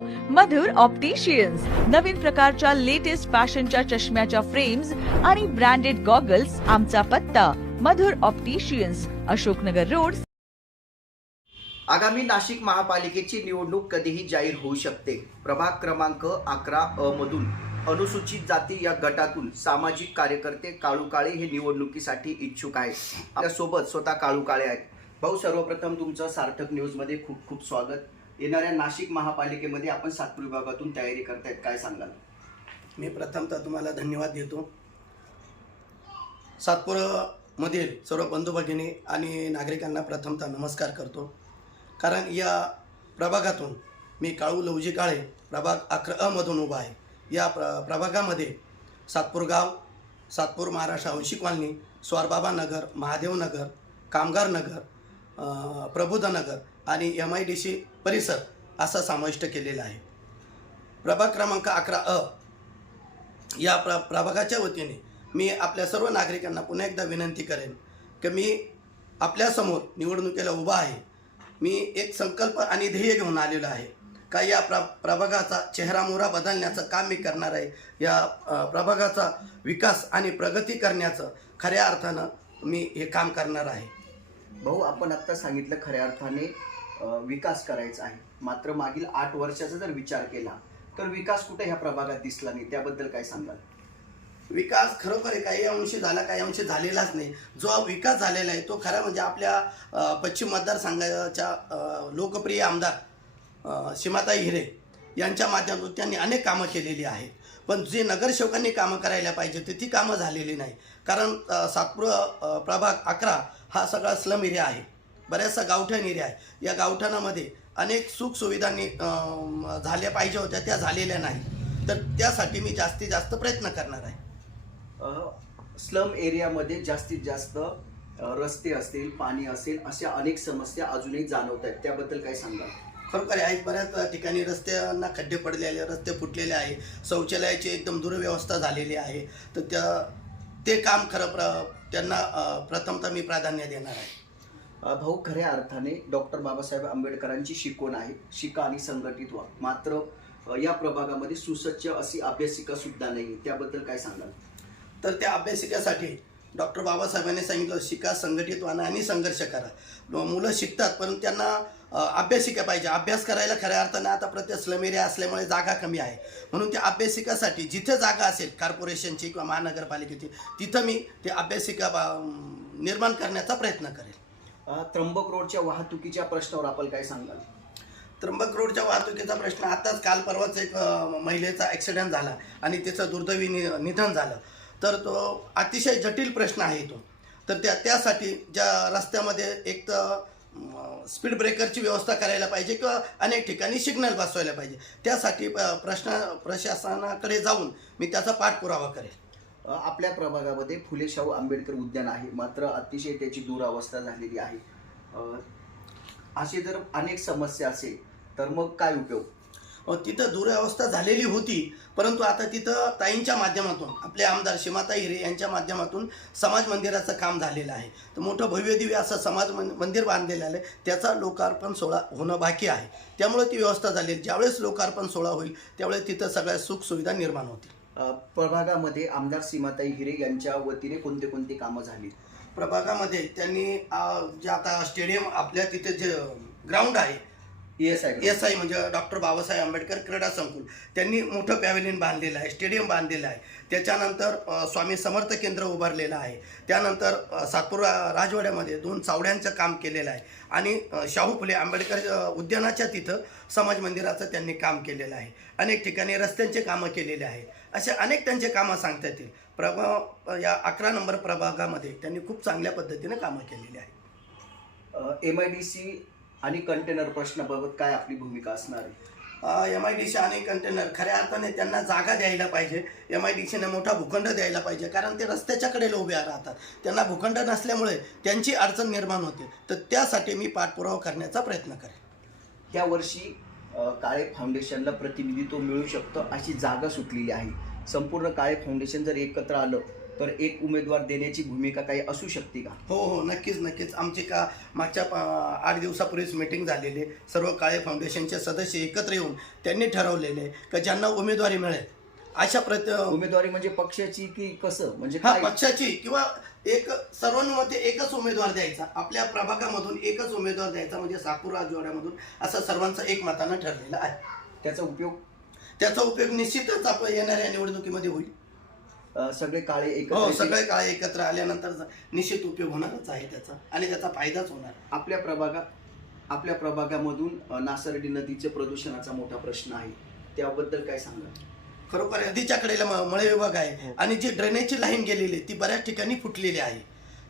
मधुर opticians नवीन प्रकारच्या latest फॅशनच्या चष्म्याच्या फ्रेम्स आणि ब्रँडेड गॉगल्स आमचा पत्ता मधुर ऑप्टिशियन्स अशोकनगर रोड. आगामी नाशिक महापालिकेची निवडणूक कधीही जाहीर होऊ शकते. प्रभाग क्रमांक अकरा अ मधून अनुसूचित जाती या गटातून सामाजिक कार्यकर्ते काळू काळे हे निवडणुकीसाठी इच्छुक आहेत. आपल्यासोबत स्वतः काळू काळे आहेत. भाऊ सर्वप्रथम तुमचं सार्थक न्यूजमध्ये खूप खूप स्वागत. येणाऱ्या नाशिक महापालिकेमध्ये आपण सातपूर विभागातून तयारी करतायत काय सांगाल? मी प्रथमतः तुम्हाला धन्यवाद देतो. सातपूरमधील सर्व बंधू भगिनी आणि नागरिकांना प्रथमतः नमस्कार करतो. कारण या प्रभागातून मी काळू लवजी काळे प्रभाग अकरा अमधून उभा आहे. या प्र प्रभागामध्ये सातपूर गाव सातपूर महाराष्ट्र अंशी कॉलनी स्वारबाबा नगर महादेव नगर कामगार नगर अ, प्रबोधनगर आणि एम आय डी सी परिसर असा समाविष्ट केलेला आहे. प्रभाग क्रमांक अकरा अ. या प्र प्रभागाच्या वतीने मी आपल्या सर्व नागरिकांना पुन्हा एकदा विनंती करेन की मी आपल्यासमोर निवडणुकीला उभा आहे. मी एक संकल्प आणि ध्येय घेऊन आलेलो आहे. का या प्र प्रभागाचा चेहरामोहरा बदलण्याचं काम मी करणार आहे. या प्रभागाचा विकास आणि प्रगती करण्याचं खऱ्या अर्थानं मी हे काम करणार आहे. भाऊ आपण आत्ता सांगितलं खऱ्या अर्थाने विकास करायचा आहे. मात्र मागील आठ वर्षाचा जर विचार केला तर विकास कुठे ह्या प्रभागात दिसला नाही? त्याबद्दल काय सांगाल? विकास खरोखर आहे, काही अंशी झाला काही अंशी झालेलाच नाही. जो विकास झालेला आहे तो खरा म्हणजे आपल्या पश्चिम मतदारसंघाच्या लोकप्रिय आमदार सीमाताई हिरे यांच्या माध्यमातून त्यांनी अनेक कामं केलेली आहेत. पण जे नगरसेवकांनी कामं करायला पाहिजे ते ती कामं झालेली नाही. कारण सातपुरा प्रभाग अकरा हा सगळा स्लम एरिया आहे. बऱ्याचसा गावठाण एरिया आहे. या गावठाणामध्ये अनेक सुखसुविधांनी अ, झाल्या पाहिजे होत्या त्या झालेल्या नाही तर त्यासाठी मी जास्तीत जास्त प्रयत्न करणार आहे. स्लम एरियामध्ये जास्तीत जास्त रस्ते असतील पाणी असेल अशा अनेक समस्या अजूनही जाणवत आहेत. त्याबद्दल काय सांगाल? खरोखर आहे बऱ्याच ठिकाणी रस्त्यांना खड्डे पडलेले रस्ते फुटलेले आहे. शौचालयाची एकदम दुर्व्यवस्था झालेली आहे. तर त्या ते काम खरं प्र त्यांना प्रथमतः मी प्राधान्य देणार आहे. भाऊ खऱ्या अर्थाने डॉक्टर बाबासाहेब आंबेडकरांची शिकवण आहे. शिका आणि संघटित व्हा. मात्र या प्रभागामध्ये सुसज्ज अशी अभ्यासिका सुद्धा नाही त्याबद्दल काय सांगाल? तर त्या अभ्यासिकेसाठी डॉक्टर बाबासाहेबांनी सांगितलं शिका संघटित व्हा आणि संघर्ष करा. मुलं शिकतात परंतु त्यांना अभ्यासिका पाहिजे. अभ्यास करायला खऱ्या अर्थानं आता प्रत्येक स्लम एरिया असल्यामुळे जागा कमी आहे. म्हणून त्या अभ्यासिकासाठी जिथे जागा असेल कॉर्पोरेशनची किंवा महानगरपालिकेची तिथं मी ते अभ्यासिका बा- निर्माण करण्याचा प्रयत्न करेल. त्र्यंबक रोडच्या वाहतुकीच्या प्रश्नावर आपण काय सांगाल? त्र्यंबक रोडच्या वाहतुकीचा प्रश्न आताच काल परवाच एक महिलेचा ॲक्सिडेंट झाला आणि तिचं दुर्दैवी नि निधन झालं. तर तो अतिशय जटिल प्रश्न आहे तो. तर त्या त्यासाठी ज्या रस्त्यामध्ये एक तर स्पीड ब्रेकरची व्यवस्था करायला पाहिजे किंवा अनेक ठिकाणी सिग्नल बसवायला पाहिजे. त्यासाठी प्रश्न प्रशासनाकडे जाऊन मी त्याचा पाठपुरावा करेल. आपल्या प्रभागामध्ये फुले शाहू आंबेडकर उद्यान आहे. मात्र अतिशय त्याची दुरावस्था झालेली आहे. अशी जर अनेक समस्या असेल तर मग काय उपयोग? तिथं दुरावस्था झालेली होती परंतु आता तिथं ताईंच्या माध्यमातून आपले आमदार शिमाताई हिरे यांच्या माध्यमातून समाज मंदिराचं काम झालेलं आहे. तर मोठं भव्यदिव्य असं समाज मन मंदिर बांधलेलं आहे. त्याचा लोकार्पण सोहळा होणं बाकी आहे. त्यामुळे ती व्यवस्था झाली ज्यावेळेस लोकार्पण सोहळा होईल त्यावेळेस तिथं सगळ्या सुखसुविधा निर्माण होतील. प्रभागामध्ये आमदार सीमाताई हिरे यांच्या वतीने कोणते कोणती कामं झाली प्रभागामध्ये त्यांनी जे आता स्टेडियम आपल्या तिथे जे ग्राउंड आहे एस आय एस आय म्हणजे डॉक्टर बाबासाहेब आंबेडकर क्रीडा संकुल त्यांनी मोठं पॅव्हेलियन बांधलेलं आहे स्टेडियम बांधलेलं आहे. त्याच्यानंतर स्वामी समर्थ केंद्र उभारलेलं आहे. त्यानंतर सातपूर राजवाड्यामध्ये दोन चावड्यांचं काम केलेलं आहे. आणि शाहू फुले आंबेडकर उद्यानाच्या तिथं समाज मंदिराचं त्यांनी काम केलेलं आहे. अनेक ठिकाणी रस्त्यांचे कामं केलेले आहे. असे अनेक त्यांचे कामं सांगता येतील. प्रभाग या अकरा नंबर प्रभागामध्ये त्यांनी खूप चांगल्या पद्धतीने कामं केलेली आहे एम आय डी सी आणि कंटेनर प्रश्नाबाबत काय आपली भूमिका असणार आहे? एम आय डी सी आणि कंटेनर खऱ्या अर्थाने त्यांना जागा द्यायला पाहिजे. एम आय डी सीने मोठा भूखंड द्यायला पाहिजे. कारण ते रस्त्याच्या कडेला उभे राहतात. त्यांना भूखंड नसल्यामुळे त्यांची अडचण निर्माण होते. तर त्यासाठी मी पाठपुरावा करण्याचा प्रयत्न करेन. या वर्षी अ, काळे फाउंडेशनला प्रतिनिधित्व मिळू शकतं अशी जागा सुटलेली आहे. संपूर्ण काळे फाउंडेशन जर एकत्र आलं तर एक उमेदवार देण्याची भूमिका काही असू शकते का? हो हो नक्कीच नक्कीच. आमची का मागच्या आठ दिवसापूर्वीच मीटिंग झालेली सर्व काळे फाउंडेशनचे सदस्य एकत्र येऊन त्यांनी ठरवलेले आहे ज्यांना उमेदवारी मिळेल अशा प्रत उमेदवारी म्हणजे पक्षाची की कसं? म्हणजे हा काय? पक्षाची. किंवा एक सर्वांमध्ये एकच उमेदवार द्यायचा. आपल्या प्रभागामधून एकच उमेदवार द्यायचा म्हणजे साकूर राजवाड्यामधून असं सर्वांचं एक मतानं ठरलेलं आहे. त्याचा उपयोग? त्याचा उपयोग निश्चितच आपण येणाऱ्या निवडणुकीमध्ये होईल. अ, सगळे काळे एकत्र हो येतील. सगळे काळे एकत्र आल्यानंतर निश्चित उपयोग होणारच आहे त्याचा. आणि त्याचा फायदाच होणार. आपल्या प्रभागात आपल्या प्रभागामधून अ, नासर्डी नदीचे प्रदूषणाचा मोठा प्रश्न आहे. त्याबद्दल काय सांगा खरोखर नदीच्या कडेला म- मळे विभाग आहे. आणि जी ड्रेनेजची लाईन गेलेली आहे, ती बऱ्याच ठिकाणी फुटलेली आहे.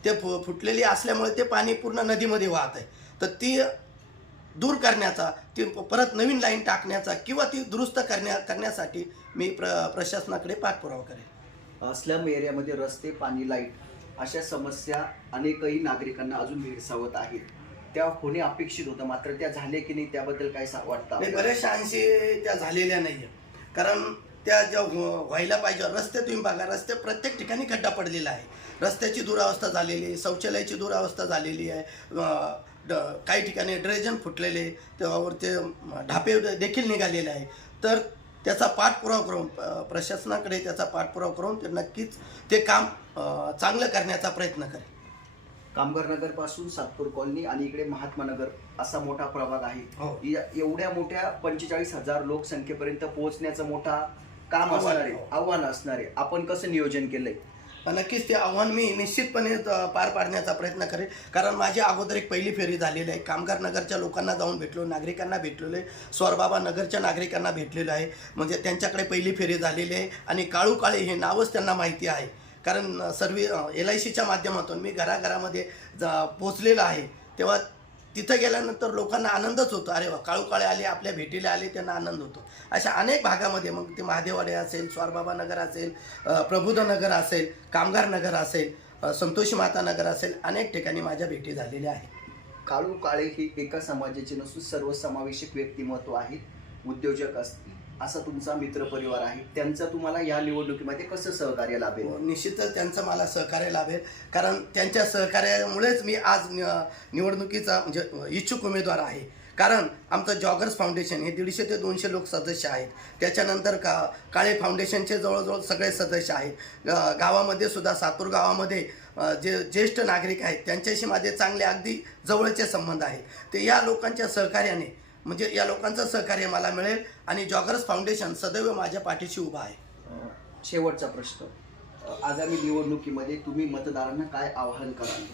ते फु- फुटलेली असल्यामुळे ते पाणी पूर्ण नदीमध्ये वाहत आहे. तर ती दूर करण्याचा ती परत नवीन लाईन टाकण्याचा किंवा ती दुरुस्त करण्या करण्यासाठी मी प्र प्रशासनाकडे पाठपुरावा करेन. स्लम एरियामध्ये रस्ते पाणी लाइट अशा समस्या अनेकही नागरिकांना अजून भेडसावत आहेत. त्या होणे अपेक्षित होतं. मात्र त्या झाल्या की नाही त्याबद्दल काय वाटतं? बऱ्याचशा अंशी त्या झालेल्या नाही कारण त्या ज्या व्ह- व्हायला पाहिजे रस्ते तुम्ही बघा रस्ते प्रत्येक ठिकाणी खड्डा पडलेला आहे. रस्त्याची दुरावस्था झालेली आहे शौचालयाची दुरावस्था झालेली आहे ड- काही ठिकाणी ड्रेजन फुटलेले त्यावर ते ढापे देखील निघालेले आहे. तर त्याचा पाठपुरावा करून प्रशासनाकडे त्याचा पाठपुरावा करून ते नक्कीच ते काम चांगलं करण्याचा प्रयत्न करेल. कामगार नगरपासून सातपूर कॉलनी आणि इकडे महात्मा नगर असा मोठा प्रभाग आहे. हो. एवढ्या मोठ्या पंचेचाळीस हजार लोकसंख्येपर्यंत पोहोचण्याचं मोठा काम असणार आहे. आव्हान असणार. आहे आपण कसं नियोजन केलंय? नक्कीच ते आव्हान मी निश्चितपणे पार पाडण्याचा प्रयत्न करेन. कारण माझी अगोदर एक पहिली फेरी झालेली आहे. कामगार नगरच्या लोकांना जाऊन भेटलो नागरिकांना भेटलेलो आहे. स्वरबाबा नगरच्या नागरिकांना भेटलेलो आहे. म्हणजे त्यांच्याकडे पहिली फेरी झालेली आहे. आणि काळू काळे हे नावच त्यांना माहिती आहे. कारण सर्व एल आय सीच्या माध्यमातून मी घराघरामध्ये जा पोचलेलो आहे. तेव्हा तिथं गेल्यानंतर लोकांना आनंदच होतो. अरे वा काळू काळे आले आपल्या भेटीला आले त्यांना आनंद होतो. अशा अनेक भागामध्ये मग ते महादेवाडे असेल स्वारबाबा नगर असेल प्रबोधनगर असेल कामगार नगर असेल संतोषी माता नगर असेल अनेक ठिकाणी माझ्या भेटी झालेल्या आहेत. काळू काळे ही एका समाजाचे नसून सर्वसमावेशक व्यक्तिमत्व आहेत. उद्योजक असतील असा तुमचा मित्रपरिवार आहे त्यांचा तुम्हाला या निवडणुकीमध्ये कसं सहकार्य लाभेल? हो, निश्चितच त्यांचं मला सहकार्य लाभेल. कारण त्यांच्या सहकार्यामुळेच मी आज निवडणुकीचा म्हणजे इच्छुक उमेदवार आहे. कारण आमचं जॉगर्स फाउंडेशन हे दीडशे ते दोनशे लोक सदस्य आहेत. त्याच्यानंतर का काळे फाउंडेशनचे जवळजवळ सगळे सदस्य आहेत. ग- गावामध्ये सुद्धा सातूर गावामध्ये जे ज्येष्ठ नागरिक आहेत त्यांच्याशी माझे चांगले अगदी जवळचे संबंध आहेत. ते या लोकांच्या सहकार्याने म्हणजे या लोकांचं सहकार्य मला मिळेल आणि जॉगर्स फाउंडेशन सदैव माझ्या पाठीशी उभा आहे. शेवटचा प्रश्न. आगामी निवडणुकीमध्ये तुम्ही मतदारांना काय आवाहन कराल?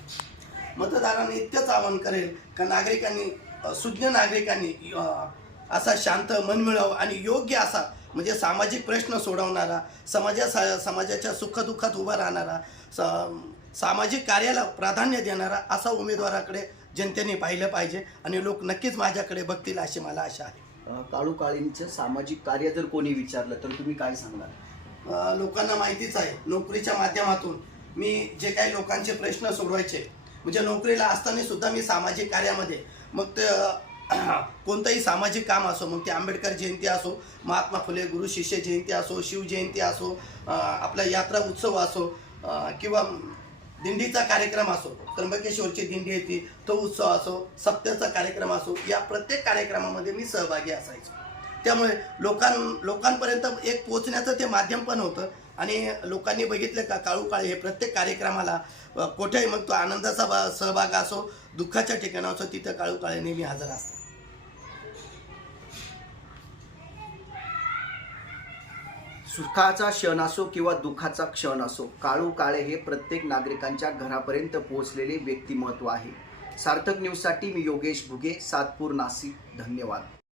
मतदारांनी इतकंच आवाहन करेल का नागरिकांनी सुज्ञ नागरिकांनी असा शांत मन मिळव आणि योग्य असा म्हणजे सामाजिक प्रश्न सोडवणारा समाजा सा- समाजाच्या सुखदुःखात उभा राहणारा स- सामाजिक कार्याला प्राधान्य देणारा असा उमेदवाराकडे जनतेने पाहिलं पाहिजे आणि लोक नक्कीच माझ्याकडे बघतील अशी मला आशा आहे. काळू काळींचं सामाजिक कार्य जर कोणी विचारलं तर तुम्ही काय सांगाल? अ, लोकांना माहितीच आहे नोकरीच्या माध्यमातून मी जे काही लोकांचे प्रश्न सोडवायचे म्हणजे नोकरीला असताना सुद्धा मी सामाजिक कार्यामध्ये मग ते कोणतंही सामाजिक काम असो मग ते आंबेडकर जयंती असो महात्मा फुले गुरु शिष्य जयंती असो शिवजयंती असो आपला यात्रा उत्सव असो किंवा दिंडीचा कार्यक्रम असो त्र्यंबकेश्वरची दिंडी येते तो उत्सव असो सप्त्याचा कार्यक्रम असो या प्रत्येक कार्यक्रमामध्ये मी सहभागी असायचो. त्यामुळे लोकां लोकांपर्यंत एक पोचण्याचं ते माध्यम पण होतं. आणि लोकांनी बघितलं का काळू काळे हे प्रत्येक कार्यक्रमाला कुठेही मग तो आनंदाचा बा- सहभाग असो दुःखाच्या ठिकाणी असो तिथं काळू काळे नेहमी हजर असतात सुखाचा क्षण असो किंवा दुःखाचा क्षण असो काळू काळे हे प्रत्येक नागरिकांच्या घरापर्यंत पोहोचलेले व्यक्तिमत्व आहे. सार्थक न्यूजसाठी मी योगेश भुगे सातपूर नाशिक. धन्यवाद.